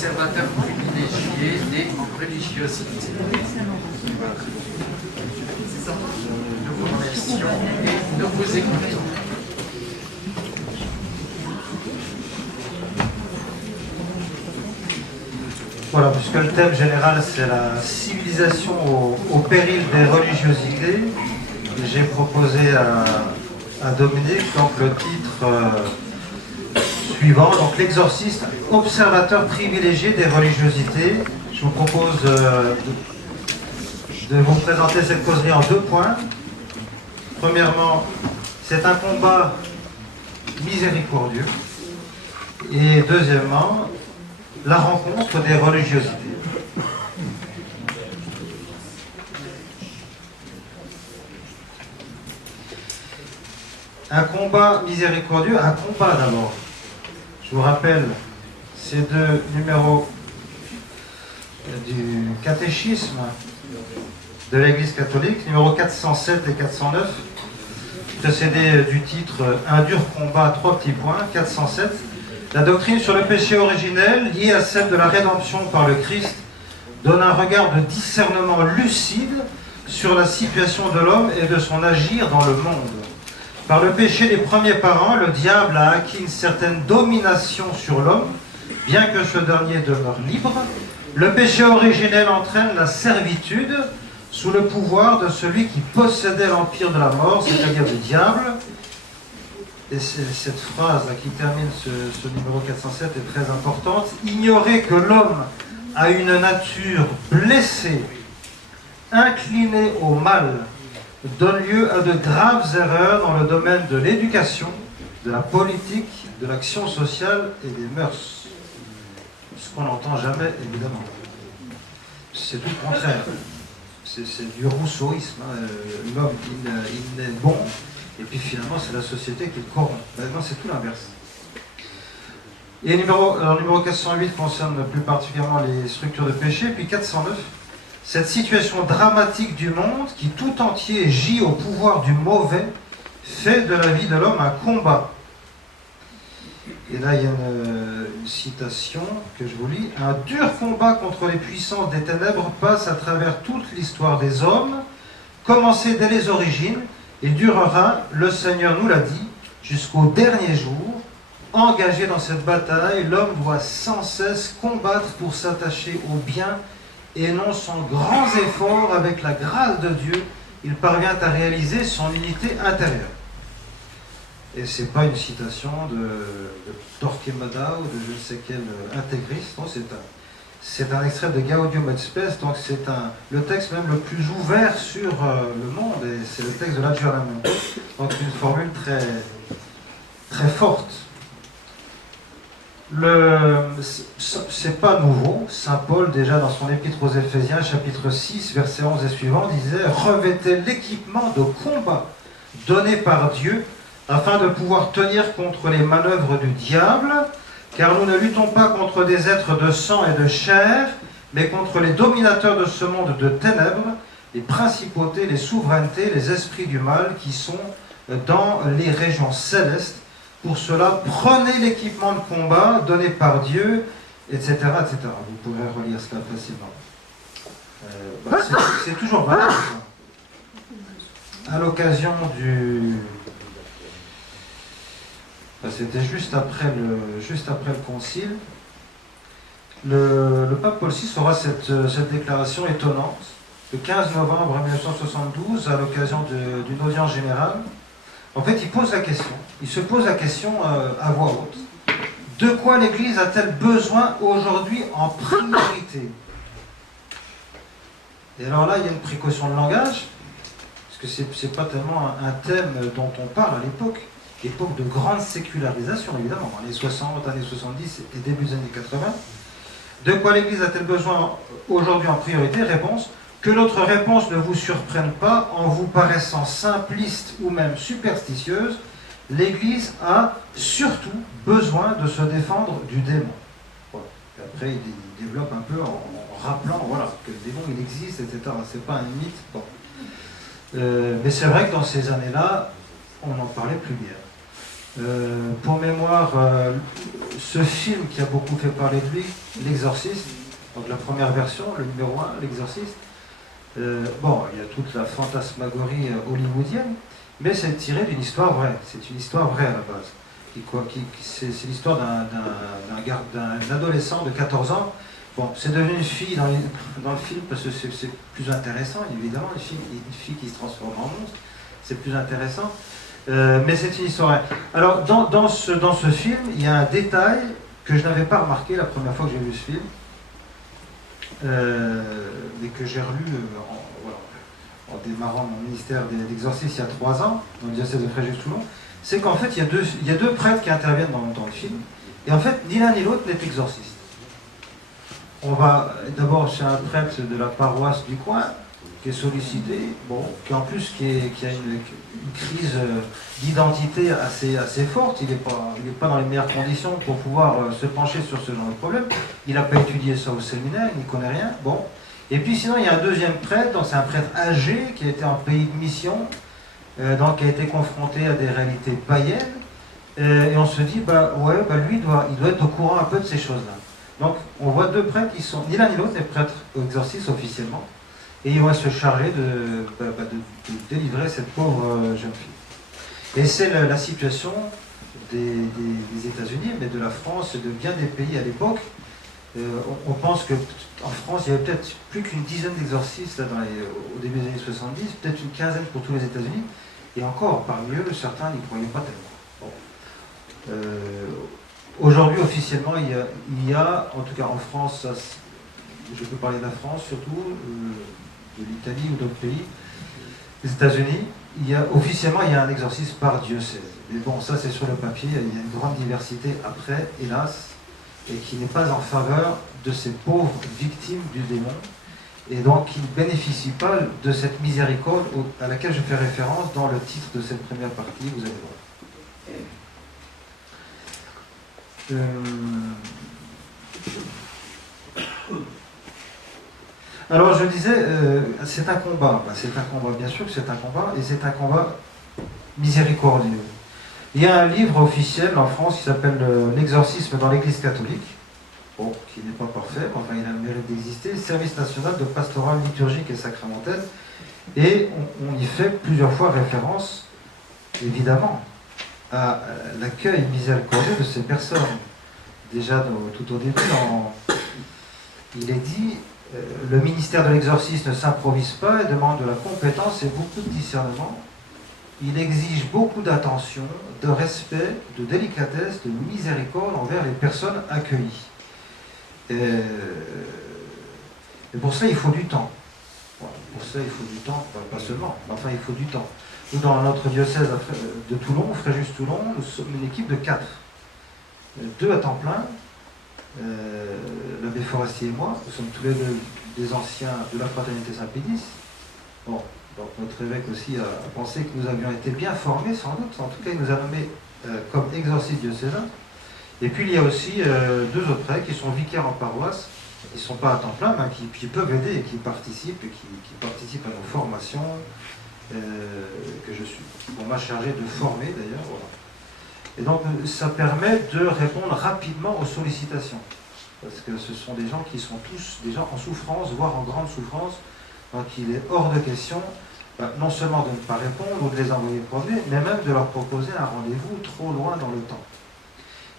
observateur privilégié des religiosités. Nous vous remercions et nous vous écoutons. Voilà, puisque le thème général c'est la civilisation au péril des religiosités, j'ai proposé à Dominique donc le titre suivant, donc l'exorciste, observateur privilégié des religiosités. Je vous propose de vous présenter cette causerie en 2 points. Premièrement, c'est un combat miséricordieux. Et deuxièmement, la rencontre des religiosités. Un combat miséricordieux, un combat d'abord. Je vous rappelle ces 2 numéros du catéchisme de l'Église catholique, numéro 407 et 409, précédé du titre « Un dur combat, 3 petits points », 407. La doctrine sur le péché originel, liée à celle de la rédemption par le Christ, donne un regard de discernement lucide sur la situation de l'homme et de son agir dans le monde. Par le péché des premiers parents, le diable a acquis une certaine domination sur l'homme, bien que ce dernier demeure libre. Le péché originel entraîne la servitude sous le pouvoir de celui qui possédait l'empire de la mort, c'est-à-dire du diable. Et cette phrase qui termine ce numéro 407 est très importante. Ignorer que l'homme a une nature blessée, inclinée au mal, donne lieu à de graves erreurs dans le domaine de l'éducation, de la politique, de l'action sociale et des mœurs. Ce qu'on n'entend jamais, évidemment. C'est tout le contraire. C'est du rousseauisme. Hein. L'homme, il est bon. Et puis finalement, c'est la société qui le corrompt. Maintenant, c'est tout l'inverse. Et le numéro 408 concerne plus particulièrement les structures de péché. Puis 409, cette situation dramatique du monde qui tout entier gît au pouvoir du mauvais fait de la vie de l'homme un combat. Et là, il y a une citation que je vous lis. Un dur combat contre les puissances des ténèbres passe à travers toute l'histoire des hommes, commencé dès les origines. Il durera, le Seigneur nous l'a dit, jusqu'au dernier jour. Engagé dans cette bataille, l'homme doit sans cesse combattre pour s'attacher au bien et non sans grands efforts, avec la grâce de Dieu, il parvient à réaliser son unité intérieure. Et ce n'est pas une citation de Torquemada ou de je ne sais quel intégriste, non, c'est un extrait de Gaudium et Spes, donc c'est le texte même le plus ouvert sur le monde, et c'est le texte de l'Aggiornamento, donc une formule très, très forte. C'est pas nouveau, saint Paul, déjà dans son épître aux Éphésiens, chapitre 6, versets 11 et suivants, disait « Revêtez l'équipement de combat donné par Dieu, afin de pouvoir tenir contre les manœuvres du diable, car nous ne luttons pas contre des êtres de sang et de chair, mais contre les dominateurs de ce monde de ténèbres, les principautés, les souverainetés, les esprits du mal qui sont dans les régions célestes. Pour cela, prenez l'équipement de combat donné par Dieu, etc. etc. » Vous pourrez relire cela facilement. C'est toujours valable. À l'occasion du... C'était juste après le concile. Le pape Paul VI aura cette déclaration étonnante le 15 novembre 1972 à l'occasion d'une audience générale. En fait, il se pose la question à voix haute. De quoi l'Église a-t-elle besoin aujourd'hui en priorité? Et alors là, il y a une précaution de langage, parce que c'est pas tellement un thème dont on parle à l'époque de grande sécularisation, évidemment, années 60, années 70 et début des années 80. De quoi l'Église a-t-elle besoin aujourd'hui en priorité? Réponse: que notre réponse ne vous surprenne pas en vous paraissant simpliste ou même superstitieuse, l'Église a surtout besoin de se défendre du démon. Voilà. Et après, il développe un peu en rappelant voilà, que le démon il existe, etc. C'est pas un mythe. Bon. Mais c'est vrai que dans ces années-là, on n'en parlait plus bien. Pour mémoire, ce film qui a beaucoup fait parler de lui, L'Exorciste, donc la première version, le numéro 1, L'Exorciste, bon, il y a toute la fantasmagorie hollywoodienne, mais c'est tiré d'une histoire vraie. C'est une histoire vraie à la base. C'est l'histoire d'un adolescent de 14 ans. Bon, c'est devenu une fille dans le film parce que c'est plus intéressant, évidemment, une fille qui se transforme en monstre, c'est plus intéressant. Mais c'est une histoire vraie. Alors, dans ce film, il y a un détail que je n'avais pas remarqué la première fois que j'ai vu ce film, mais que j'ai relu en démarrant mon ministère d'exorcisme il y a 3 ans, dans le diocèse de Fréjus-Toulon, c'est qu'en fait, il y a deux prêtres qui interviennent dans le film, et en fait, ni l'un ni l'autre n'est exorciste. On va d'abord chez un prêtre de la paroisse du coin, qui est sollicité, bon, qui en plus qui a une crise d'identité assez forte, il n'est pas dans les meilleures conditions pour pouvoir se pencher sur ce genre de problème. Il n'a pas étudié ça au séminaire, il n'y connaît rien. Bon. Et puis sinon il y a un deuxième prêtre, donc c'est un prêtre âgé qui a été en pays de mission, donc qui a été confronté à des réalités païennes, et on se dit, lui il doit être au courant un peu de ces choses-là. Donc on voit deux prêtres qui sont, ni l'un ni l'autre n'est prêtre exorciste officiellement, et ils vont se charger de délivrer cette pauvre jeune fille. Et c'est la situation des États-Unis, mais de la France et de bien des pays à l'époque. On pense qu'en France, il y avait peut-être plus qu'une dizaine d'exorcistes au début des années 70, peut-être une quinzaine pour tous les États-Unis, et encore, parmi eux, certains n'y croyaient pas tellement. Bon. Aujourd'hui, officiellement, il y a, en tout cas en France, je peux parler de la France surtout, de l'Italie ou d'autres pays, les États-Unis, officiellement il y a un exorcisme par diocèse. Mais bon, ça c'est sur le papier, il y a une grande diversité après, hélas, et qui n'est pas en faveur de ces pauvres victimes du démon, et donc qui ne bénéficient pas de cette miséricorde à laquelle je fais référence dans le titre de cette première partie, vous allez voir. Alors je disais, c'est un combat, bien sûr que c'est un combat, et c'est un combat miséricordieux. Il y a un livre officiel en France qui s'appelle L'exorcisme dans l'Église catholique, bon, qui n'est pas parfait, mais enfin il a le mérite d'exister, Service national de pastoral liturgique et sacramentelle, et on y fait plusieurs fois référence, évidemment, à l'accueil miséricordieux de ces personnes. Déjà tout au début, il est dit, le ministère de l'exorcisme ne s'improvise pas et demande de la compétence et beaucoup de discernement. Il exige beaucoup d'attention, de respect, de délicatesse, de miséricorde envers les personnes accueillies. Et pour cela, il faut du temps. Voilà, pour cela, il faut du temps, pas seulement, mais enfin, il faut du temps. Nous, dans notre diocèse de Toulon, Fréjus-Toulon, nous sommes une équipe de 4. 2 à temps plein, l'abbé Forestier et moi, nous sommes tous les deux des anciens de la fraternité Saint-Pédis. Bon, donc notre évêque aussi a pensé que nous avions été bien formés, sans doute. En tout cas, il nous a nommés comme exorcistes diocésains. Et puis il y a aussi 2 autres prêtres qui sont vicaires en paroisse, qui ne sont pas à temps plein, mais qui peuvent aider et qui participent, à nos formations, que je suis pour m'a chargé de former d'ailleurs. Voilà. Et donc ça permet de répondre rapidement aux sollicitations. Parce que ce sont des gens qui sont tous déjà en souffrance, voire en grande souffrance. Donc il est hors de question, non seulement de ne pas répondre ou de les envoyer promener, mais même de leur proposer un rendez-vous trop loin dans le temps.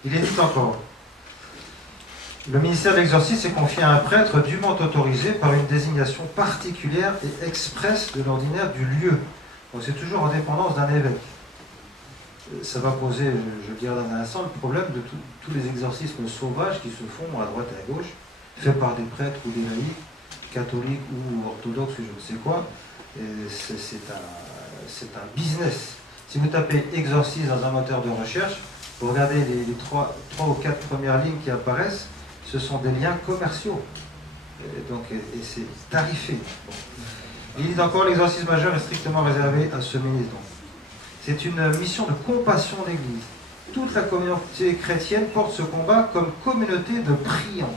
Il est dit encore, le ministère de l'exorcisme est confié à un prêtre dûment autorisé par une désignation particulière et expresse de l'ordinaire du lieu. Donc c'est toujours en dépendance d'un évêque. Ça va poser, je le dirai dans un instant, le problème de tous les exorcismes sauvages qui se font à droite et à gauche, faits par des prêtres ou des laïcs, catholiques ou orthodoxes ou je ne sais quoi. C'est un business. Si vous tapez exorcisme dans un moteur de recherche, vous regardez les 3 ou 4 premières lignes qui apparaissent, ce sont des liens commerciaux. Et c'est tarifé. Bon. Il dit encore, l'exorcisme majeur est strictement réservé à ce ministre. C'est une mission de compassion d'Église. Toute la communauté chrétienne porte ce combat comme communauté de priants.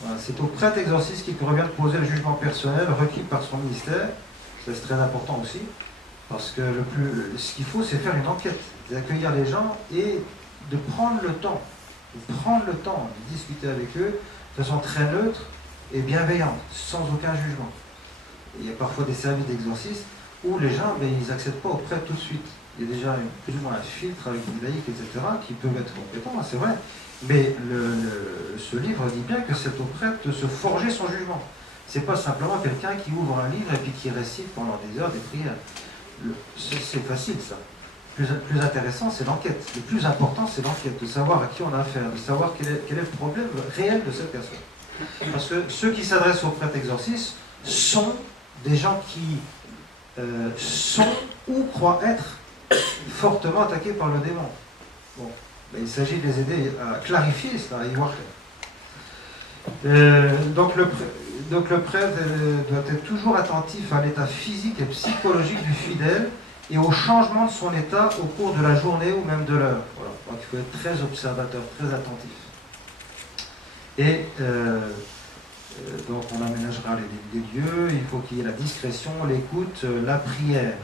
Voilà, c'est au prêtre exorciste qu'il revient de poser le jugement personnel requis par son ministère. C'est très important aussi, parce que ce qu'il faut, c'est faire une enquête, d'accueillir les gens et de prendre le temps prendre le temps de discuter avec eux de façon très neutre et bienveillante, sans aucun jugement. Il y a parfois des services d'exorcisme où les gens, ils n'accèdent pas au prêtre tout de suite. Il y a déjà plus ou moins un filtre avec des laïcs, etc., qui peuvent être compétents, hein, c'est vrai. Mais ce livre dit bien que c'est au prêtre de se forger son jugement. C'est pas simplement quelqu'un qui ouvre un livre et puis qui récite pendant des heures des prières. C'est facile, ça. Plus intéressant, c'est l'enquête. Le plus important, c'est l'enquête, de savoir à qui on a affaire, de savoir quel est le problème réel de cette personne. Parce que ceux qui s'adressent aux prêtres exorcistes sont des gens qui sont ou croient être fortement attaqués par le démon. Bon, il s'agit de les aider à clarifier cela, à y voir clair. Donc le prêtre doit être toujours attentif à l'état physique et psychologique du fidèle et au changement de son état au cours de la journée ou même de l'heure. Voilà. Donc il faut être très observateur, très attentif. Et donc on aménagera les lieux, il faut qu'il y ait la discrétion, l'écoute, la prière.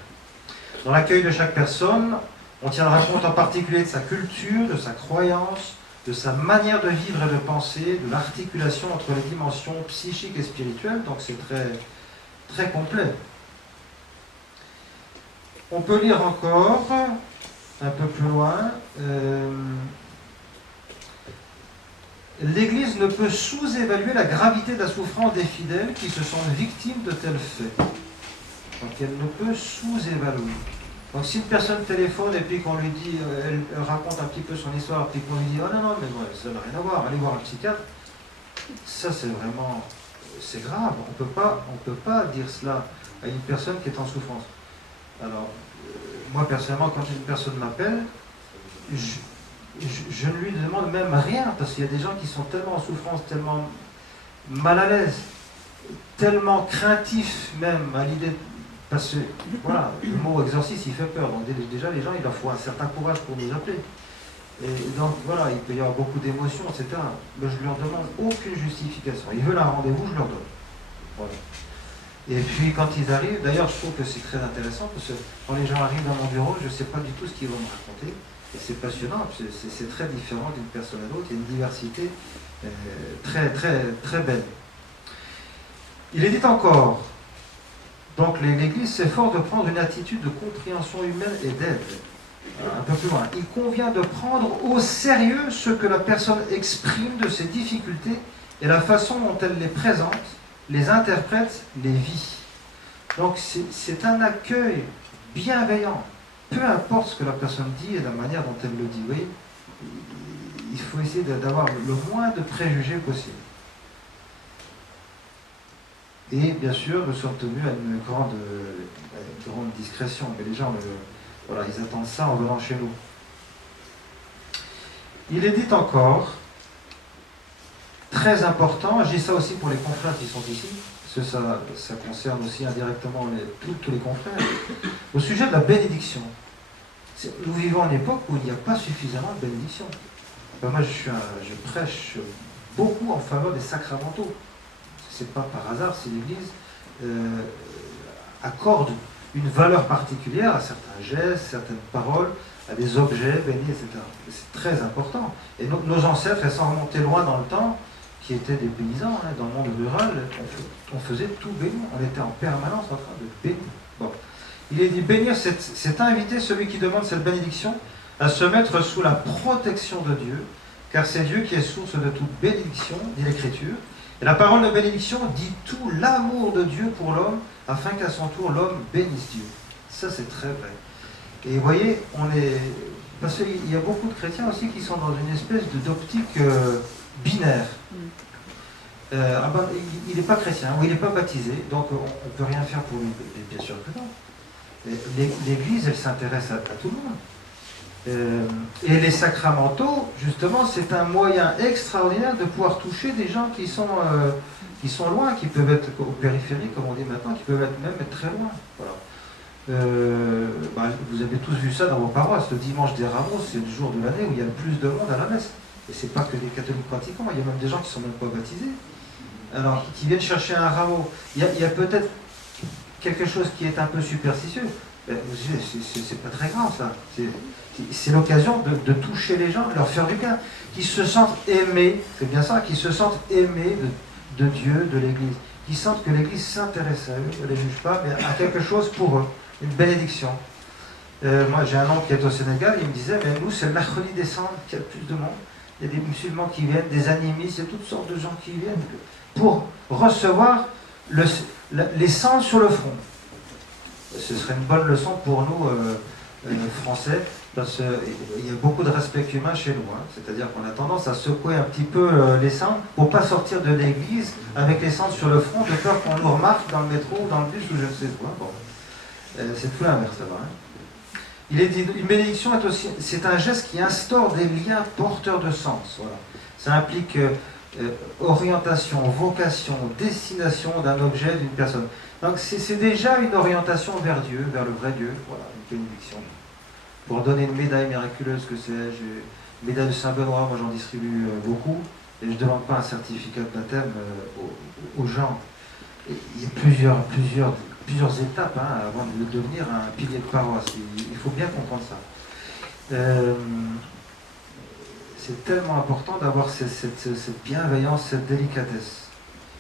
Dans l'accueil de chaque personne, on tiendra compte en particulier de sa culture, de sa croyance, de sa manière de vivre et de penser, de l'articulation entre les dimensions psychiques et spirituelles, donc c'est très, très complet. On peut lire encore, un peu plus loin, l'Église ne peut sous-évaluer la gravité de la souffrance des fidèles qui se sentent victimes de tels faits. Donc elle ne peut sous-évaluer. Donc si une personne téléphone et puis qu'on lui dit, elle raconte un petit peu son histoire, puis qu'on lui dit, oh non, non, mais ouais, ça n'a rien à voir, allez voir un psychiatre, ça c'est vraiment, c'est grave. On peut pas dire cela à une personne qui est en souffrance. Alors, moi personnellement, quand une personne m'appelle, je ne lui demande même rien, parce qu'il y a des gens qui sont tellement en souffrance, tellement mal à l'aise, tellement craintifs même à l'idée de... Parce que, voilà, le mot exorcisme, il fait peur. Donc déjà, les gens, il leur faut un certain courage pour nous appeler. Et donc, voilà, il peut y avoir beaucoup d'émotions, etc. Mais je ne leur demande aucune justification. Ils veulent un rendez-vous, je leur donne. Voilà. Et puis, quand ils arrivent, d'ailleurs, je trouve que c'est très intéressant, parce que quand les gens arrivent dans mon bureau, je ne sais pas du tout ce qu'ils vont me raconter. Et c'est passionnant, c'est très différent d'une personne à l'autre. Il y a une diversité très, très, très belle. Il est dit encore... Donc l'Église s'efforce de prendre une attitude de compréhension humaine et d'aide. Un peu plus loin. Il convient de prendre au sérieux ce que la personne exprime de ses difficultés et la façon dont elle les présente, les interprète, les vit. Donc c'est un accueil bienveillant. Peu importe ce que la personne dit et la manière dont elle le dit. Oui, il faut essayer d'avoir le moins de préjugés possible. Et bien sûr, nous sommes tenus à une grande discrétion. Mais les gens, voilà, ils attendent ça en venant chez nous. Il est dit encore, très important, je dis ça aussi pour les confrères qui sont ici, parce que ça concerne aussi indirectement tous les confrères, au sujet de la bénédiction. Nous vivons à une époque où il n'y a pas suffisamment de bénédiction. Ben moi, je prêche beaucoup en faveur des sacramentaux. C'est pas par hasard si l'Église accorde une valeur particulière à certains gestes, certaines paroles, à des objets bénis, etc. C'est très important. Et nos ancêtres, sans remonter loin dans le temps, qui étaient des paysans, hein, dans le monde rural, on faisait tout bénir. On était en permanence en train de bénir. Bon. Il est dit bénir, c'est inviter celui qui demande cette bénédiction à se mettre sous la protection de Dieu, car c'est Dieu qui est source de toute bénédiction, dit l'Écriture. Et la parole de bénédiction dit tout l'amour de Dieu pour l'homme, afin qu'à son tour l'homme bénisse Dieu. Ça c'est très vrai. Et vous voyez, parce qu'il y a beaucoup de chrétiens aussi qui sont dans une espèce d'optique binaire. Il n'est pas chrétien, ou il n'est pas baptisé, donc on ne peut rien faire pour lui. Et bien sûr que non. L'Église, elle s'intéresse à tout le monde. Et les sacramentaux, justement, c'est un moyen extraordinaire de pouvoir toucher des gens qui sont loin, qui peuvent être au périphérique, comme on dit maintenant, qui peuvent même être très loin. Voilà. Vous avez tous vu ça dans vos paroisses. Le dimanche des Rameaux, c'est le jour de l'année où il y a le plus de monde à la messe. Et c'est pas que des catholiques pratiquants, il y a même des gens qui ne sont même pas baptisés. Alors, qui viennent chercher un rameau. Il y a peut-être quelque chose qui est un peu superstitieux. Ben, c'est pas très grave ça. C'est l'occasion de toucher les gens, de leur faire du bien, qu'ils se sentent aimés, c'est bien ça, qu'ils se sentent aimés de Dieu, de l'Église, qu'ils sentent que l'Église s'intéresse à eux, ne les juge pas, mais à quelque chose pour eux, une bénédiction. Moi j'ai un oncle qui est au Sénégal, il me disait, mais nous c'est le mercredi décembre qu'il y a le plus de monde, il y a des musulmans qui viennent, des animistes, il y a toutes sortes de gens qui viennent pour recevoir les cendres sur le front. Ce serait une bonne leçon pour nous Français, parce qu'il y a beaucoup de respect humain chez nous, hein. C'est-à-dire qu'on a tendance à secouer un petit peu les cendres pour ne pas sortir de l'église avec les cendres sur le front, de peur qu'on nous remarque dans le métro ou dans le bus ou je ne sais quoi. Bon. C'est tout l'inverse là-bas. Hein. Il est dit, une bénédiction est aussi, c'est un geste qui instaure des liens porteurs de sens. Voilà. Ça implique orientation, vocation, destination d'un objet, d'une personne. Donc c'est déjà une orientation vers Dieu, vers le vrai Dieu. Voilà, une bénédiction. Pour donner une médaille miraculeuse, que c'est une médaille de Saint-Benoît, moi j'en distribue beaucoup, et je ne demande pas un certificat de baptême aux gens. Et il y a plusieurs étapes hein, avant de devenir un pilier de paroisse. Il faut bien comprendre ça. C'est tellement important d'avoir cette bienveillance, cette délicatesse.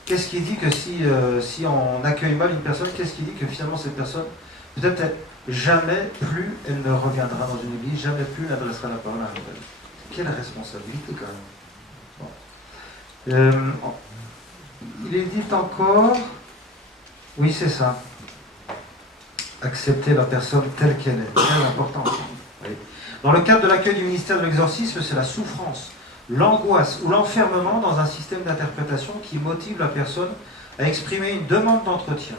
Qu'est-ce qui dit que si on accueille mal une personne, qu'est-ce qui dit que finalement cette personne, peut-être jamais plus elle ne reviendra dans une église, jamais plus elle n'adressera la parole à un nouvel. Quelle responsabilité quand même. Il est dit encore, oui c'est ça, accepter la personne telle qu'elle est, très important. Oui. Dans le cadre de l'accueil du ministère de l'exorcisme, c'est la souffrance, l'angoisse ou l'enfermement dans un système d'interprétation qui motive la personne à exprimer une demande d'entretien.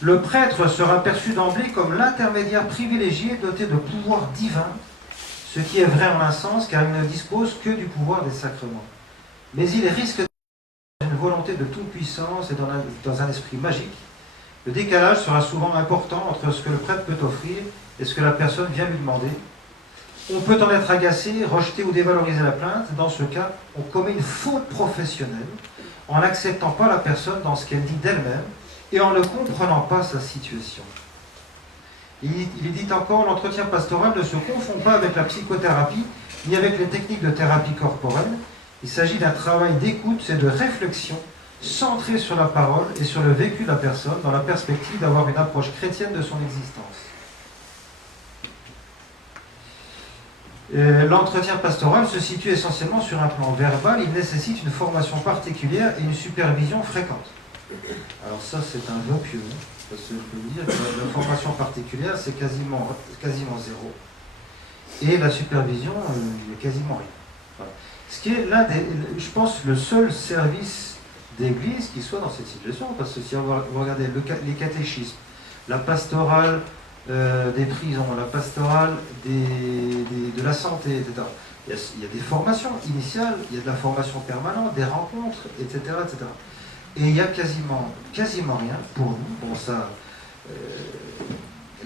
Le prêtre sera perçu d'emblée comme l'intermédiaire privilégié doté de pouvoirs divins, ce qui est vrai en un sens car il ne dispose que du pouvoir des sacrements. Mais il risque d'avoir une volonté de toute puissance et dans un esprit magique. Le décalage sera souvent important entre ce que le prêtre peut offrir et ce que la personne vient lui demander. On peut en être agacé, rejeter ou dévaloriser la plainte. Dans ce cas, on commet une faute professionnelle en n'acceptant pas la personne dans ce qu'elle dit d'elle-même et en ne comprenant pas sa situation. Il est dit encore, l'entretien pastoral ne se confond pas avec la psychothérapie ni avec les techniques de thérapie corporelle. Il s'agit d'un travail d'écoute et de réflexion centré sur la parole et sur le vécu de la personne dans la perspective d'avoir une approche chrétienne de son existence. L'entretien pastoral se situe essentiellement sur un plan verbal. Il nécessite une formation particulière et une supervision fréquente. Alors ça, c'est un vœu pieux, parce que je peux vous dire que la formation particulière, c'est quasiment zéro. Et la supervision, il n'y a quasiment rien. Voilà. Ce qui est l'un des, je pense, le seul service d'église qui soit dans cette situation, parce que si vous regardez les catéchismes, la pastorale des prisons, la pastorale de la santé, etc. Il y a des formations initiales, il y a de la formation permanente, des rencontres, etc. etc. Et il n'y a quasiment rien pour nous. Bon, ça,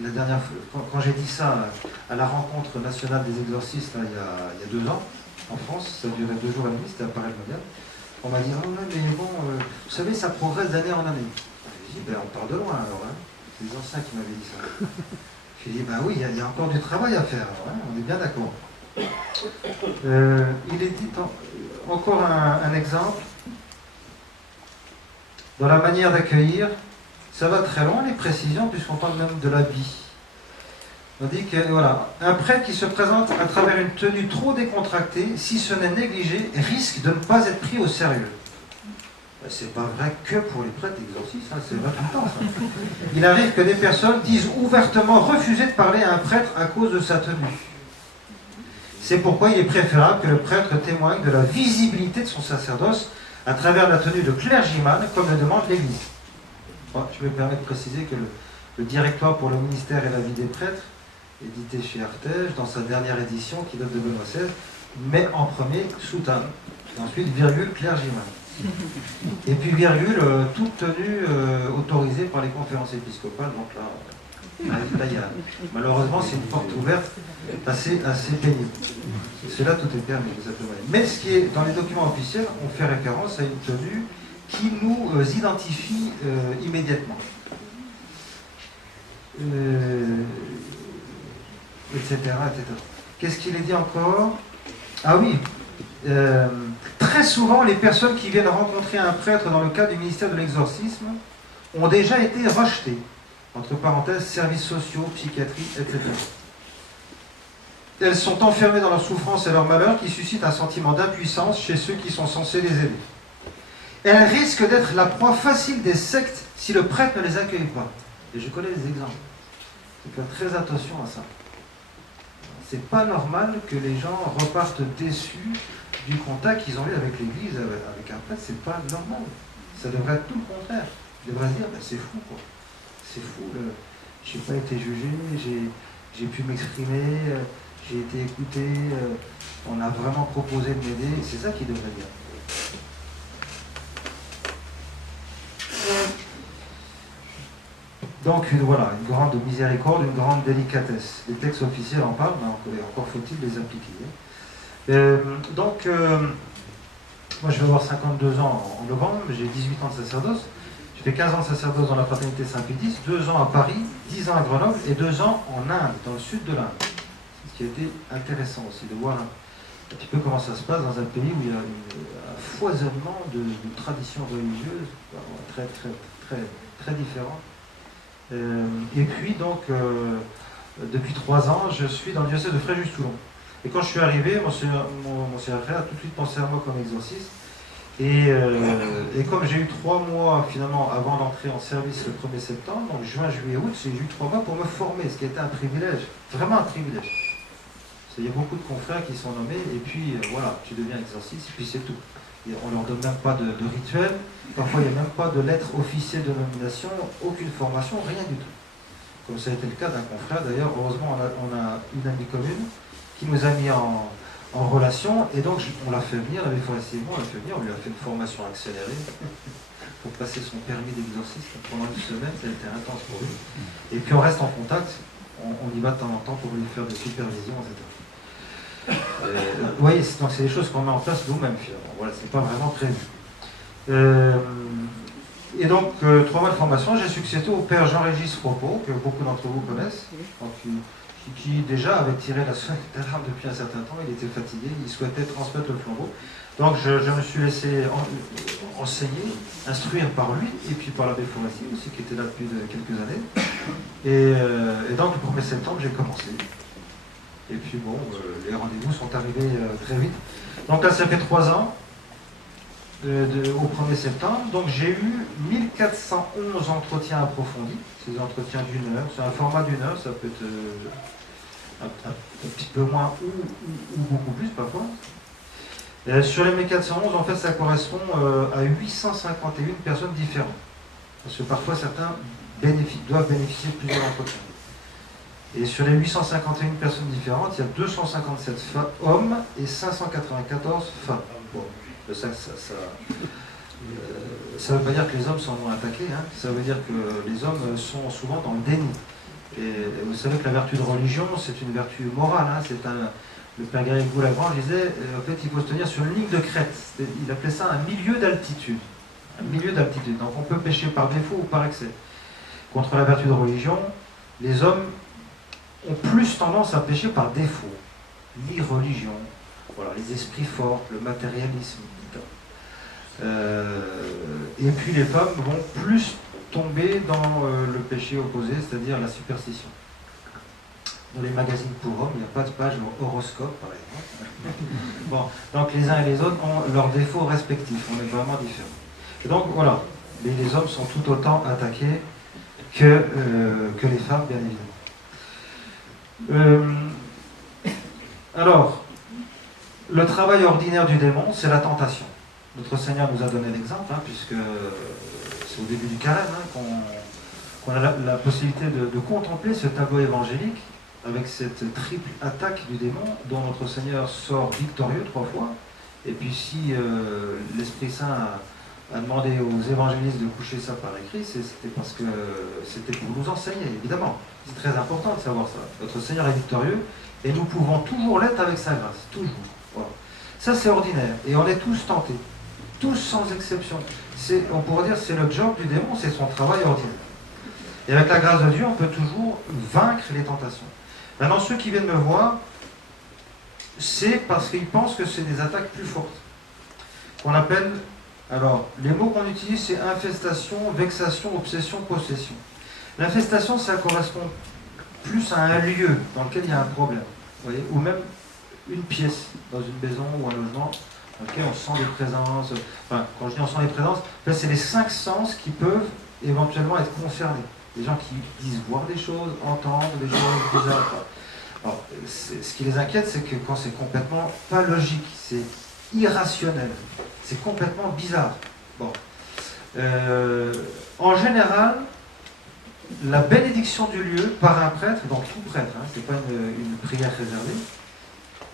la dernière fois, quand j'ai dit ça à la rencontre nationale des exorcistes, là, il y a 2 ans, en France, ça durait 2 jours et demi, c'était à Paris-le-Mondial, on m'a dit, oh ouais, mais bon, vous savez, ça progresse d'année en année. J'ai dit, ben, on part de loin alors, hein. C'est les anciens qui m'avaient dit ça. J'ai dit, ben oui, il y a encore du travail à faire, alors, hein, on est bien d'accord. Il est dit encore un exemple. Dans la manière d'accueillir, ça va très loin les précisions puisqu'on parle même de l'habit. On dit que voilà, un prêtre qui se présente à travers une tenue trop décontractée, si ce n'est négligé, risque de ne pas être pris au sérieux. C'est pas vrai que pour les prêtres exorcistes, hein, c'est vrai tout le temps ça. Il arrive que des personnes disent ouvertement refuser de parler à un prêtre à cause de sa tenue. C'est pourquoi il est préférable que le prêtre témoigne de la visibilité de son sacerdoce à travers la tenue de clergyman, comme le demande l'Église. Bon, je me permets de préciser que le directoire pour le ministère et la vie des prêtres, édité chez Artege, dans sa dernière édition, qui date de Benoît XVI, met en premier soutane, et ensuite virgule clergyman. Et puis virgule, toute tenue autorisée par les conférences épiscopales, donc là il y a, malheureusement c'est une porte ouverte assez pénible. Cela tout est permis, exactement. Mais ce qui est dans les documents officiels, on fait référence à une tenue qui nous identifie immédiatement. etc., etc. Qu'est-ce qu'il est dit encore? Ah oui, très souvent, les personnes qui viennent rencontrer un prêtre dans le cadre du ministère de l'exorcisme ont déjà été rejetées. Entre parenthèses, services sociaux, psychiatrie, etc. Elles sont enfermées dans leur souffrance et leur malheur qui suscitent un sentiment d'impuissance chez ceux qui sont censés les aider. Elles risquent d'être la proie facile des sectes si le prêtre ne les accueille pas. Et je connais des exemples. Il faut faire très attention à ça. C'est pas normal que les gens repartent déçus du contact qu'ils ont eu avec l'Église, avec un prêtre. C'est pas normal. Ça devrait être tout le contraire. Ils devraient se dire, ben, c'est fou, quoi. C'est fou, j'ai pas été jugé, j'ai pu m'exprimer, j'ai été écouté, on a vraiment proposé de m'aider. C'est ça qu'ils devraient dire. Donc voilà, une grande miséricorde, une grande délicatesse. Les textes officiels en parlent, mais encore faut-il les appliquer. Moi je vais avoir 52 ans en novembre, j'ai 18 ans de sacerdoce. J'ai fait 15 ans de sacerdoce dans la fraternité Saint-Pédis, 2 ans à Paris, 10 ans à Grenoble et 2 ans en Inde, dans le sud de l'Inde. Ce qui a été intéressant aussi de voir un petit peu comment ça se passe dans un pays où il y a un foisonnement de traditions religieuses très, très, très, très différentes. Et puis donc, depuis 3 ans, je suis dans le diocèse de Fréjus-Toulon. Et quand je suis arrivé, mon frère a tout de suite pensé à moi comme exorciste. Et comme j'ai eu 3 mois finalement avant d'entrer en service le 1er septembre, donc juin, juillet, août, j'ai eu 3 mois pour me former, ce qui était un privilège, vraiment un privilège. Il y a beaucoup de confrères qui sont nommés, et puis voilà, tu deviens exorciste, et puis c'est tout. Et on ne leur donne même pas de rituel, parfois il n'y a même pas de lettre officielle de nomination, aucune formation, rien du tout. Comme ça a été le cas d'un confrère, d'ailleurs, heureusement on a une amie commune qui nous a mis en relation, et donc on l'a fait venir, la Forestier, on l'a fait venir, on lui a fait une formation accélérée pour passer son permis d'exorciste pendant une semaine, ça a été intense pour lui. Et puis on reste en contact, on y va de temps en temps pour lui faire des supervisions, etc. Vous voyez, donc c'est des choses qu'on met en place nous-mêmes finalement, voilà, c'est pas vraiment prévu. Et donc, 3 mois de formation, j'ai succédé au père Jean-Régis Propos, que beaucoup d'entre vous connaissent, donc, qui déjà avait tiré la sonnette d'alarme depuis un certain temps, il était fatigué, il souhaitait transmettre le flambeau. Donc je me suis laissé enseigner, instruire par lui, et puis par l'abbé Forestier aussi, qui était là depuis quelques années. Et donc le 1er septembre, j'ai commencé. Et puis bon, les rendez-vous sont arrivés très vite. Donc là, ça fait 3 ans, au 1er septembre. Donc j'ai eu 1411 entretiens approfondis. C'est des entretiens d'1 heure. C'est un format d'1 heure, ça peut être un petit peu moins ou beaucoup plus parfois. Sur les 1411, en fait, ça correspond à 851 personnes différentes. Parce que parfois, certains doivent bénéficier de plusieurs entretiens. Et sur les 851 personnes différentes, il y a 257 hommes et 594 femmes. Bon, ça ne veut pas dire que les hommes sont moins attaqués, hein. Ça veut dire que les hommes sont souvent dans le déni. Et vous savez que la vertu de religion, c'est une vertu morale. Hein. Le père Garrigou Lagrange disait, en fait, il faut se tenir sur une ligne de crête. Il appelait ça un milieu d'altitude. Un milieu d'altitude. Donc on peut pécher par défaut ou par excès. Contre la vertu de religion, les hommes ont plus tendance à pécher par défaut. L'irreligion, voilà, les esprits forts, le matérialisme. Et puis les femmes vont plus tomber dans le péché opposé, c'est-à-dire la superstition. Dans les magazines pour hommes, il n'y a pas de page horoscope, par exemple. Bon, donc les uns et les autres ont leurs défauts respectifs, on est vraiment différents. Et donc voilà, les hommes sont tout autant attaqués que les femmes, bien évidemment. Alors, le travail ordinaire du démon, c'est la tentation. Notre Seigneur nous a donné l'exemple, hein, puisque c'est au début du carême hein, qu'on a la possibilité de contempler ce tableau évangélique avec cette triple attaque du démon dont notre Seigneur sort victorieux 3 fois. Et puis si l'Esprit Saint a demandé aux évangélistes de coucher ça par écrit, c'était parce que c'était pour nous enseigner, évidemment. C'est très important de savoir ça. Notre Seigneur est victorieux et nous pouvons toujours l'être avec sa grâce, toujours. Voilà. Ça c'est ordinaire et on est tous tentés, tous sans exception. On pourrait dire que c'est le job du démon, c'est son travail ordinaire. Et avec la grâce de Dieu, on peut toujours vaincre les tentations. Maintenant, ceux qui viennent me voir, c'est parce qu'ils pensent que c'est des attaques plus fortes. Qu'on appelle, alors, les mots qu'on utilise, c'est infestation, vexation, obsession, possession. L'infestation, ça correspond plus à un lieu dans lequel il y a un problème, vous voyez, ou même une pièce dans une maison ou un logement dans lequel on sent des présences. Enfin, quand je dis on sent des présences, en fait, c'est les 5 sens qui peuvent éventuellement être concernés. Des gens qui disent voir des choses, entendre des choses bizarres. Alors, ce qui les inquiète, c'est que quand c'est complètement pas logique, c'est irrationnel, c'est complètement bizarre. Bon. En général, la bénédiction du lieu par un prêtre, donc tout prêtre, hein, c'est pas une prière réservée,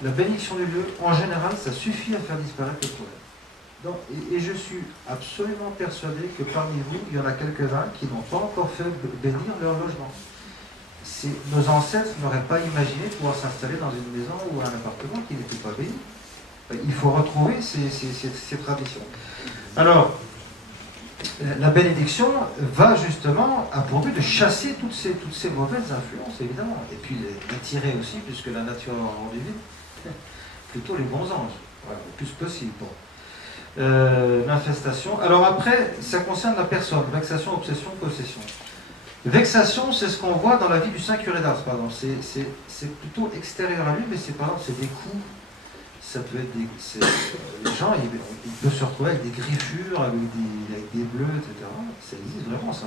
la bénédiction du lieu, en général, ça suffit à faire disparaître le problème. Donc, et je suis absolument persuadé que parmi vous, il y en a quelques-uns qui n'ont pas encore fait bénir leur logement. Nos ancêtres n'auraient pas imaginé pouvoir s'installer dans une maison ou un appartement qui n'était pas béni. Il faut retrouver ces traditions. Alors, la bénédiction va justement à pour but de chasser toutes ces mauvaises influences, évidemment, et puis d'attirer aussi, puisque la nature a rendu vite, plutôt les bons anges, voilà, le plus possible. Bon. L'infestation. Alors après, ça concerne la personne, vexation, obsession, possession. Vexation, c'est ce qu'on voit dans la vie du Saint curé d'Ars, par exemple. C'est plutôt extérieur à lui, mais c'est par exemple, c'est des coups. Ça peut être les gens, ils peuvent se retrouver avec des griffures, avec des bleus, etc. Ça existe vraiment, ça.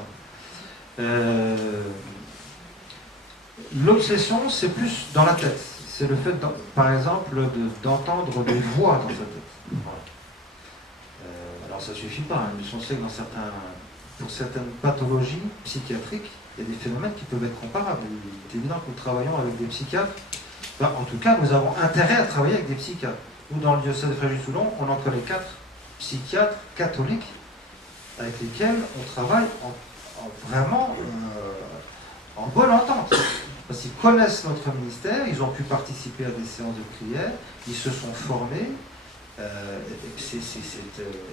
L'obsession, c'est plus dans la tête. C'est le fait, par exemple, d'entendre des voix dans sa tête. Voilà. Alors ça ne suffit pas, hein, mais on sait que pour certaines pathologies psychiatriques, il y a des phénomènes qui peuvent être comparables. Il est évident que nous travaillons avec des psychiatres. Ben, en tout cas, nous avons intérêt à travailler avec des psychiatres. Nous, dans le diocèse de Fréjus-Toulon, on en connaît 4 psychiatres catholiques avec lesquels on travaille vraiment en bonne entente. Parce qu'ils connaissent notre ministère, ils ont pu participer à des séances de prière, ils se sont formés. C'est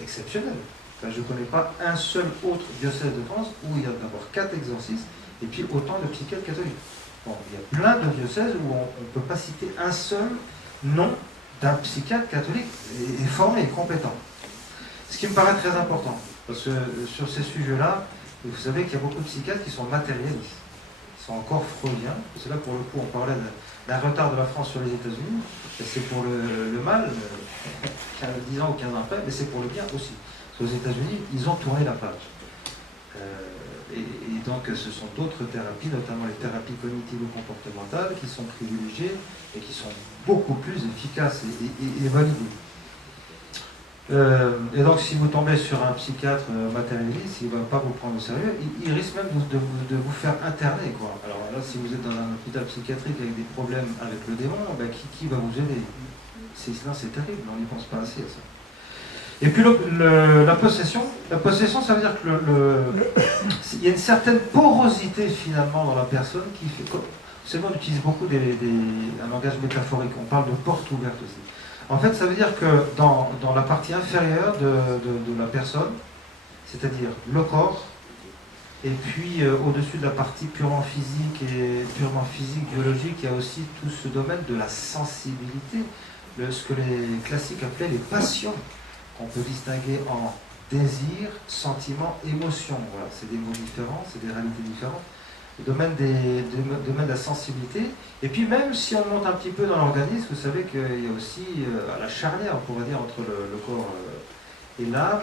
exceptionnel. Enfin, je ne connais pas un seul autre diocèse de France où il y a d'abord 4 exorcistes et puis autant de psychiatres catholiques. Bon, il y a plein de diocèses où on ne peut pas citer un seul nom d'un psychiatre catholique et formé et compétent. Ce qui me paraît très important, parce que sur ces sujets-là, vous savez qu'il y a beaucoup de psychiatres qui sont matérialistes, qui sont encore freudiens. C'est là, pour le coup, on parlait d'un retard de la France sur les États-Unis. C'est pour le mal, 10 ans ou 15 ans après, mais c'est pour le bien aussi. Parce qu'aux États-Unis, ils ont tourné la page. Et donc, ce sont d'autres thérapies, notamment les thérapies cognitivo-comportementales, qui sont privilégiées et qui sont beaucoup plus efficaces et validées. Et donc, si vous tombez sur un psychiatre matérialiste, il ne va pas vous prendre au sérieux, il risque même de vous faire interner, quoi. Alors là, si vous êtes dans un hôpital psychiatrique avec des problèmes avec le démon, ben, qui va vous aider? Sinon, c'est terrible, on n'y pense pas assez à ça. Et puis la possession, ça veut dire que il y a une certaine porosité finalement dans la personne qui fait. C'est bon, on utilise beaucoup un langage métaphorique, on parle de porte ouverte aussi. En fait, ça veut dire que dans la partie inférieure de la personne, c'est-à-dire le corps, et puis au-dessus de la partie purement physique, biologique, il y a aussi tout ce domaine de la sensibilité, ce que les classiques appelaient les passions, qu'on peut distinguer en désir, sentiment, émotion. Voilà, c'est des mots différents, c'est des réalités différentes. Le domaine de la sensibilité. Et puis même si on monte un petit peu dans l'organisme, vous savez qu'il y a aussi à la charnière, on pourrait dire, entre le corps et l'âme,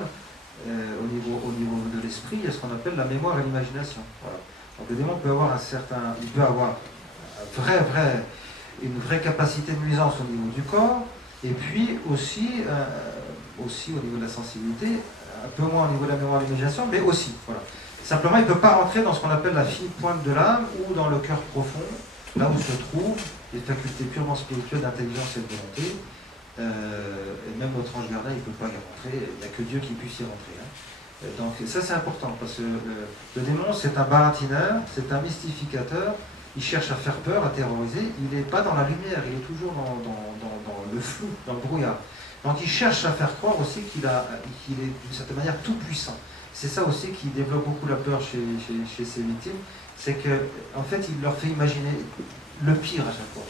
au niveau de l'esprit, il y a ce qu'on appelle la mémoire et l'imagination. Voilà. Donc le démon peut avoir une vraie capacité de nuisance au niveau du corps, et puis aussi au niveau de la sensibilité, un peu moins au niveau de la mémoire et de l'imagination, mais aussi. Voilà. Simplement, il ne peut pas rentrer dans ce qu'on appelle la fine pointe de l'âme ou dans le cœur profond, là où se trouvent les facultés purement spirituelles d'intelligence et de volonté. Et même notre ange gardien, il ne peut pas y rentrer, il n'y a que Dieu qui puisse y rentrer. Hein. Donc ça, c'est important, parce que le démon, c'est un baratineur, c'est un mystificateur, il cherche à faire peur, à terroriser, il n'est pas dans la lumière, il est toujours dans le flou, dans le brouillard. Donc il cherche à faire croire aussi qu'il est d'une certaine manière tout puissant. c'est ça aussi qui développe beaucoup la peur chez ces victimes, c'est qu'en fait, il leur fait imaginer le pire à chaque fois.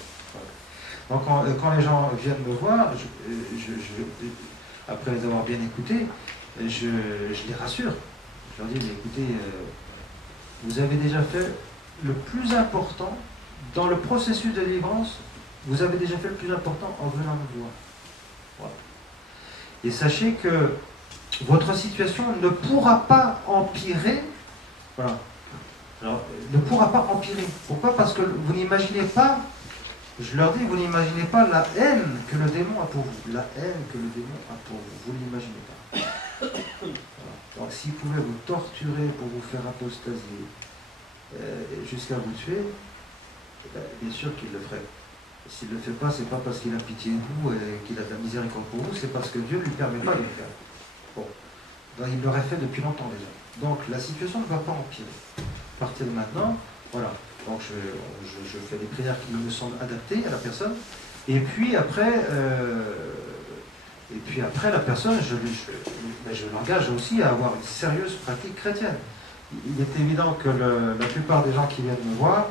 Donc quand les gens viennent me voir, après les avoir bien écoutés, je les rassure. Je leur dis, mais écoutez, vous avez déjà fait le plus important dans le processus de délivrance, vous avez déjà fait le plus important en venant nous voir. Voilà. Et sachez que votre situation ne pourra pas empirer. Voilà. Alors, ne pourra pas empirer. Pourquoi? Parce que vous n'imaginez pas, je leur dis, vous n'imaginez pas la haine que le démon a pour vous. La haine que le démon a pour vous. Vous ne l'imaginez pas. Voilà. Donc s'il pouvait vous torturer pour vous faire apostasier, jusqu'à vous tuer, bien sûr qu'il le ferait. S'il ne le fait pas, c'est pas parce qu'il a pitié de vous et qu'il a de la miséricorde pour vous, c'est parce que Dieu ne lui permet pas de le faire. Bon. Donc, il l'aurait fait depuis longtemps déjà. Donc la situation ne va pas empirer. À partir de maintenant, voilà. Donc je fais des prières qui me semblent adaptées à la personne. Et puis après la personne, je l'engage aussi à avoir une sérieuse pratique chrétienne. Il est évident que la plupart des gens qui viennent me voir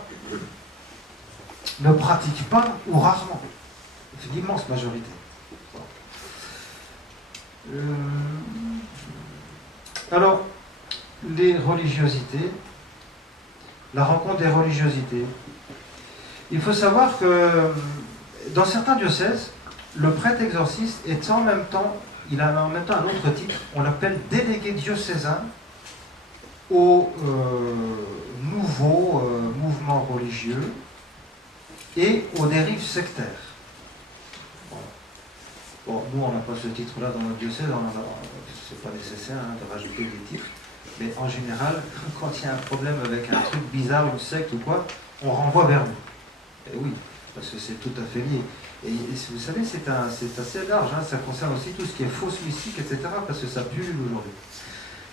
ne pratiquent pas ou rarement. C'est l'immense majorité. Alors, les religiosités, la rencontre des religiosités. Il faut savoir que dans certains diocèses, le prêtre exorciste est en même temps, il a en même temps un autre titre, on l'appelle délégué diocésain aux nouveaux mouvements religieux et aux dérives sectaires. Bon, nous, on n'a pas ce titre-là dans notre diocèse, c'est pas nécessaire de rajouter des titres, mais en général, quand il y a un problème avec un truc bizarre, une secte ou quoi, on renvoie vers nous. Et oui, parce que c'est tout à fait lié. Et vous savez, c'est assez large, ça concerne aussi tout ce qui est fausse mystique, etc., parce que ça pullule aujourd'hui.